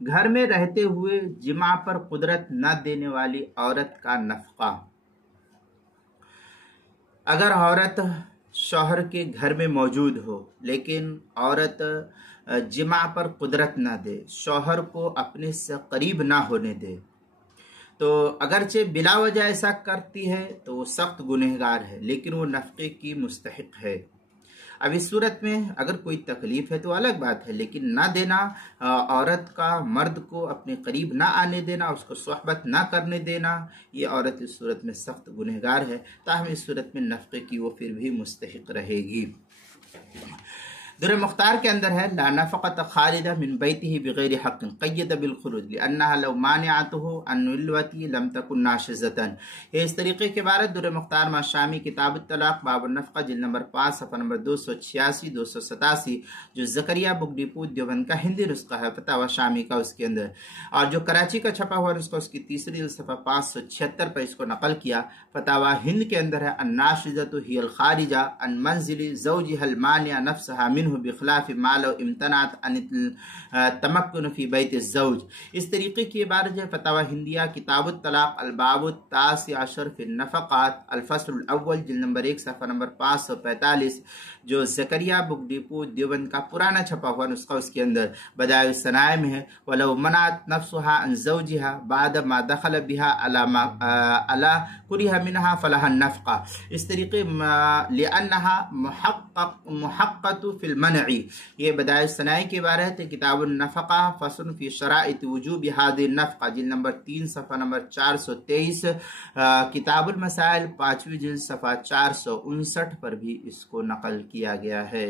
گھر میں رہتے ہوئے جماع پر قدرت نہ دینے والی عورت کا نفقہ۔ اگر عورت شوہر کے گھر میں موجود ہو لیکن عورت جماع پر قدرت نہ دے، شوہر کو اپنے سے قریب نہ ہونے دے، تو اگرچہ بلا وجہ ایسا کرتی ہے تو وہ سخت گنہگار ہے، لیکن وہ نفقے کی مستحق ہے۔ اب اس صورت میں اگر کوئی تکلیف ہے تو الگ بات ہے، لیکن نہ دینا، عورت کا مرد کو اپنے قریب نہ آنے دینا، اس کو صحبت نہ کرنے دینا، یہ عورت اس صورت میں سخت گنہگار ہے، تاہم اس صورت میں نفقے کی وہ پھر بھی مستحق رہے گی۔ در مختار کے اندر ہے لا نفقۃ خالدہ من بیتہ بغیر حق قید بالخروج لانہا لو مانعتہ عن الوتی لم تکن ناشزۃ۔ یہ اس طریقے کے بارے در مختار ما شامی کتاب الطلاق باب النفقہ جلد نمبر 5 صفحہ نمبر 286 287، جو زکریا بک ڈپو دیوبند کا ہندی نسخہ ہے فتاوی شامی کا، اس کے اندر، اور جو کراچی کا چھپا ہوا نسخہ اس کی تیسری جلد صفحہ 576 پر اس کو نقل کیا۔ فتاوی ہند کے اندر ہے الناشزۃ ہی الخارجہ عن منزل زوجها المانع نفسها منه بخلاف ما لو امتنعت عن التمکن فی بیت الزوج۔ اس طریقے کی عبارت ہے فتاوی ہندیہ کتاب الطلاق الباب التاسع عشر فی النفقات الفصل الاول جلد نمبر 1 صفحہ نمبر 545، جو زکریا بک ڈپو دیوبند کا پرانا چھپا ہوا نسخہ اس کے اندر بدائع الصنائع میں ہے ولو منعت نفسها عن زوجها بعد ما دخل بها على کرہ منها فلها النفقہ۔ اس طریقے لانها محقت فی المنع، یہ بدائع الصنائع کی عبارت ہے کتاب النفقہ فصل فی شرائط وجوب هذه النفقہ جلد نمبر 3 صفحہ نمبر 423، کتاب المسائل 5ویں جلد صفحہ 459 پر بھی اس کو نقل کیا گیا ہے۔